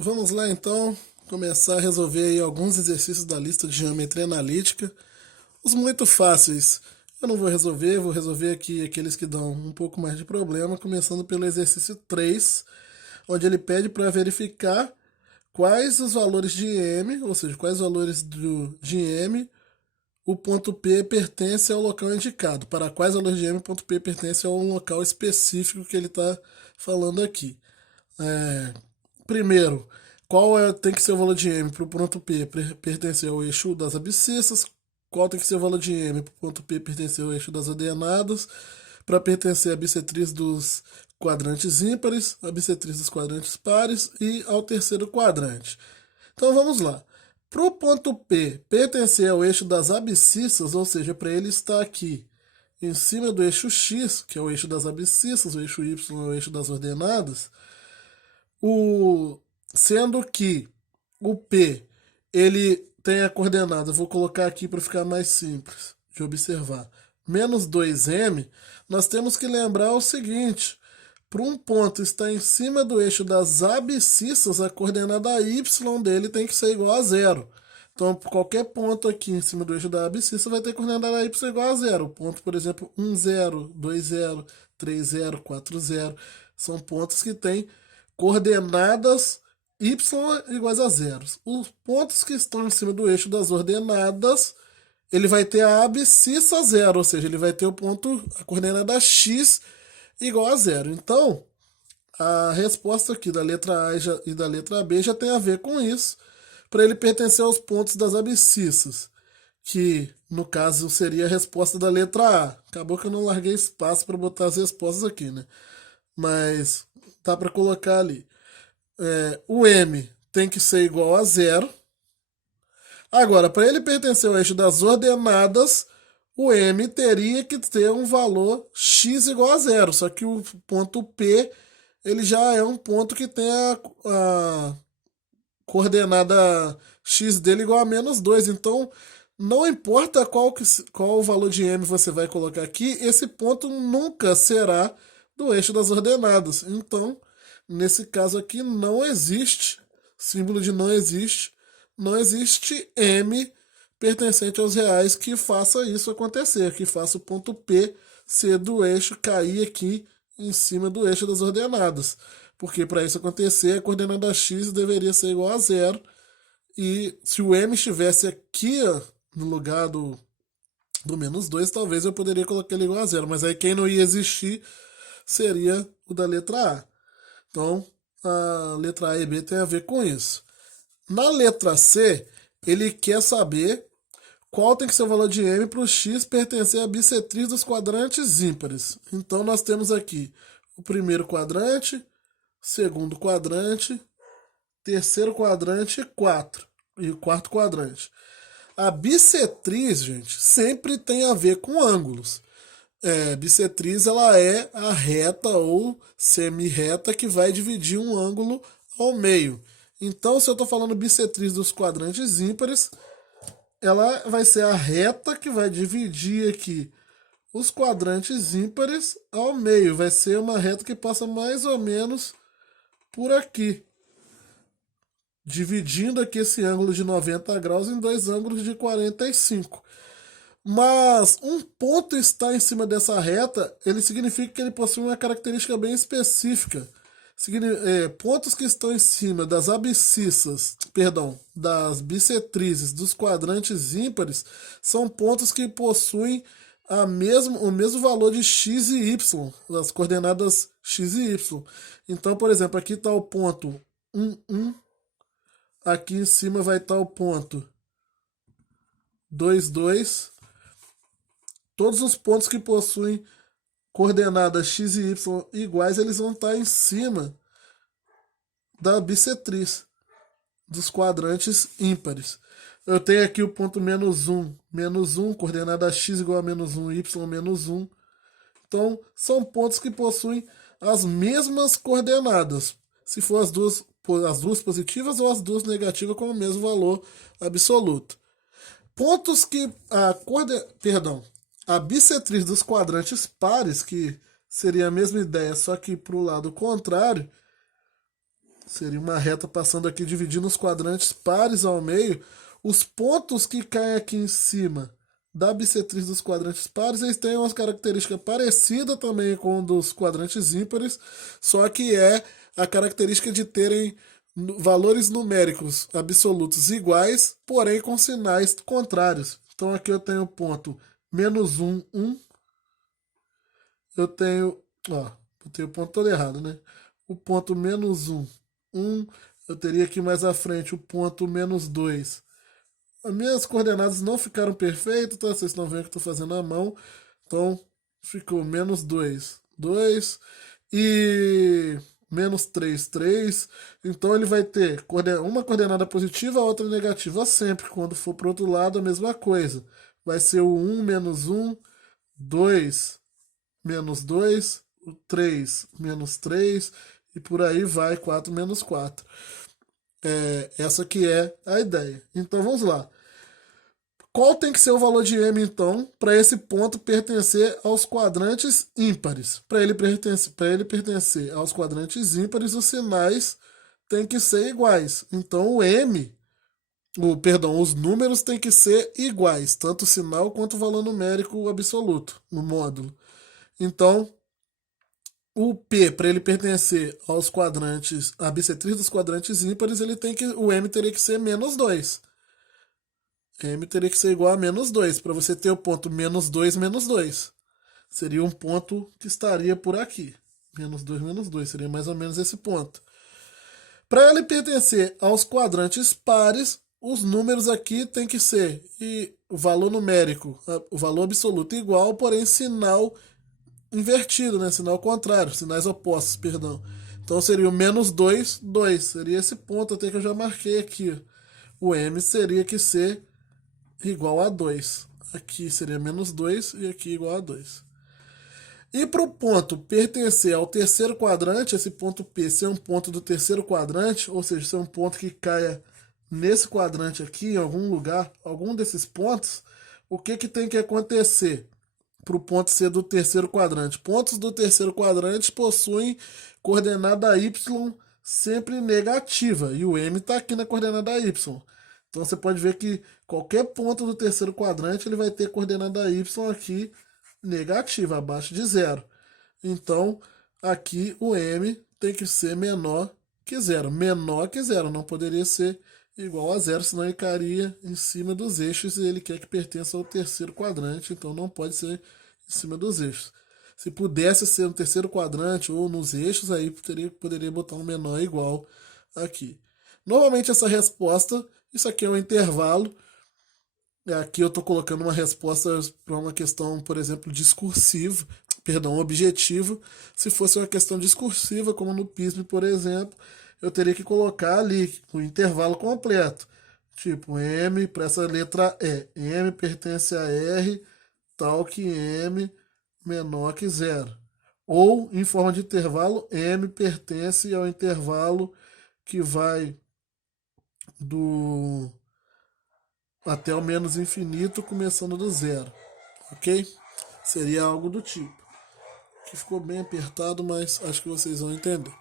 Vamos lá então começar a resolver aí alguns exercícios da lista de geometria analítica. Os muito fáceis eu não vou resolver, vou resolver aqui aqueles que dão um pouco mais de problema, começando pelo exercício 3, onde ele pede para verificar quais os valores de M, ou seja, quais valores de M o ponto P pertence ao local indicado, para quais valores de M o ponto P pertence ao local específico que ele está falando aqui. É, Primeiro, tem que ser o valor de M para o ponto P pertencer ao eixo das abscissas, qual tem que ser o valor de M para o ponto P pertencer ao eixo das ordenadas, para pertencer à bissetriz dos quadrantes ímpares, à bissetriz dos quadrantes pares e ao terceiro quadrante. Então vamos lá. Para o ponto P pertencer ao eixo das abscissas, ou seja, para ele estar aqui em cima do eixo X, que é o eixo das abscissas, o eixo Y é o eixo das ordenadas, o, sendo que o P ele tem a coordenada, vou colocar aqui para ficar mais simples de observar, menos 2m, nós temos que lembrar o seguinte: para um ponto estar em cima do eixo das abscissas, a coordenada y dele tem que ser igual a zero. Então, qualquer ponto aqui em cima do eixo da abscissa vai ter coordenada y igual a zero. O ponto, por exemplo, 1, 0, 2, 0, 3, 0, 4, 0, são pontos que têm coordenadas y iguais a zero. Os pontos que estão em cima do eixo das ordenadas, ele vai ter a abscissa zero, ou seja, ele vai ter a coordenada x igual a zero. Então, a resposta aqui da letra A e da letra B já tem a ver com isso, para ele pertencer aos pontos das abscissas, que no caso seria a resposta da letra A. Acabou que eu não larguei espaço para botar as respostas aqui, né? Mas dá para colocar ali. O M tem que ser igual a zero. Agora, para ele pertencer ao eixo das ordenadas, o M teria que ter um valor x igual a zero. Só que o ponto P ele já é um ponto que tem a coordenada x dele igual a menos 2. Então, não importa qual o valor de M você vai colocar aqui, esse ponto nunca será do eixo das ordenadas. Então, nesse caso aqui, não existe, símbolo de não existe M pertencente aos reais que faça isso acontecer, que faça o ponto P ser do eixo, cair aqui em cima do eixo das ordenadas. Porque para isso acontecer, a coordenada x deveria ser igual a zero. E se o M estivesse aqui, ó, no lugar do menos 2, talvez eu poderia colocar ele igual a zero. Mas aí quem não ia existir seria o da letra A. Então, a letra A e B tem a ver com isso. Na letra C, ele quer saber qual tem que ser o valor de M para o X pertencer à bissetriz dos quadrantes ímpares. Então, nós temos aqui o primeiro quadrante, segundo quadrante, terceiro quadrante e o quarto quadrante. A bissetriz, gente, sempre tem a ver com ângulos. Bissetriz ela é a reta ou semi-reta que vai dividir um ângulo ao meio. Então, se eu estou falando bissetriz dos quadrantes ímpares, ela vai ser a reta que vai dividir aqui os quadrantes ímpares ao meio. Vai ser uma reta que passa mais ou menos por aqui, dividindo aqui esse ângulo de 90 graus em dois ângulos de 45. Mas um ponto estar em cima dessa reta, ele significa que ele possui uma característica bem específica. Pontos que estão em cima das abscissas, perdão, das bissetrizes dos quadrantes ímpares, são pontos que possuem o mesmo valor de x e y, das coordenadas x e y. Então, por exemplo, aqui está o ponto 1, 1, aqui em cima vai estar o ponto 2, 2. Todos os pontos que possuem coordenadas x e y iguais, eles vão estar em cima da bissetriz dos quadrantes ímpares. Eu tenho aqui o ponto menos 1, coordenada x igual a menos 1, y menos 1. Então, são pontos que possuem as mesmas coordenadas. Se for as duas positivas ou as duas negativas com o mesmo valor absoluto. Pontos que a bissetriz dos quadrantes pares, que seria a mesma ideia, só que para o lado contrário, Seria uma reta passando aqui, dividindo os quadrantes pares ao meio. Os pontos que caem aqui em cima da bissetriz dos quadrantes pares, eles têm umas características parecidas também com dos quadrantes ímpares, só que é a característica de terem valores numéricos absolutos iguais, porém com sinais contrários. Então aqui eu tenho o ponto -1, 1. Eu tenho, ó, eu tenho o ponto todo errado, né? O ponto -1, 1. Eu teria aqui mais à frente o ponto -2. As minhas coordenadas não ficaram perfeitas, tá? Vocês estão vendo que eu estou fazendo à mão. Então, ficou -2, 2 e -3, 3. Então, ele vai ter uma coordenada positiva, a outra negativa. Sempre, quando for para o outro lado, a mesma coisa. Vai ser o 1, -1, 2, -2, o 3, -3, e por aí vai, 4, -4. Essa que é a ideia. Então vamos lá. Qual tem que ser o valor de M, então, para esse ponto pertencer aos quadrantes ímpares? Para ele pertencer aos quadrantes ímpares, os sinais têm que ser iguais. Então o M, os números têm que ser iguais, tanto o sinal quanto o valor numérico absoluto no módulo. Então, o P, para ele pertencer aos quadrantes, a bissetriz dos quadrantes ímpares, o M teria que ser -2. M teria que ser igual a -2, para você ter o ponto -2, -2. Seria um ponto que estaria por aqui. -2, -2, seria mais ou menos esse ponto. Para ele pertencer aos quadrantes pares, os números aqui tem que ser o valor numérico, o valor absoluto igual, porém sinal invertido, né? Sinal contrário, sinais opostos, perdão. Então seria o -2, 2. Seria esse ponto até que eu já marquei aqui. O M seria que ser igual a 2. Aqui seria -2 e aqui igual a 2. E para o ponto pertencer ao terceiro quadrante, esse ponto P ser um ponto do terceiro quadrante, ou seja, ser um ponto que caia nesse quadrante aqui, em algum lugar, algum desses pontos, o que tem que acontecer para o ponto ser do terceiro quadrante? Pontos do terceiro quadrante possuem coordenada y sempre negativa, e o M está aqui na coordenada y. Então você pode ver que qualquer ponto do terceiro quadrante ele vai ter coordenada y aqui negativa, abaixo de 0. Então aqui o M tem que ser menor que 0. Menor que 0, não poderia ser igual a 0, senão ele cairia em cima dos eixos e ele quer que pertença ao terceiro quadrante, então não pode ser em cima dos eixos. Se pudesse ser no terceiro quadrante ou nos eixos, aí poderia botar um menor igual aqui. Normalmente essa resposta, isso aqui é um intervalo. Aqui eu estou colocando uma resposta para uma questão, por exemplo, discursiva, objetiva. Se fosse uma questão discursiva, como no PISM, por exemplo, eu teria que colocar ali o intervalo completo. Tipo, M para essa letra E. M pertence a R, tal que M menor que 0. Ou, em forma de intervalo, M pertence ao intervalo que vai do até o menos infinito, começando do 0. Ok? Seria algo do tipo. Que ficou bem apertado, mas acho que vocês vão entender.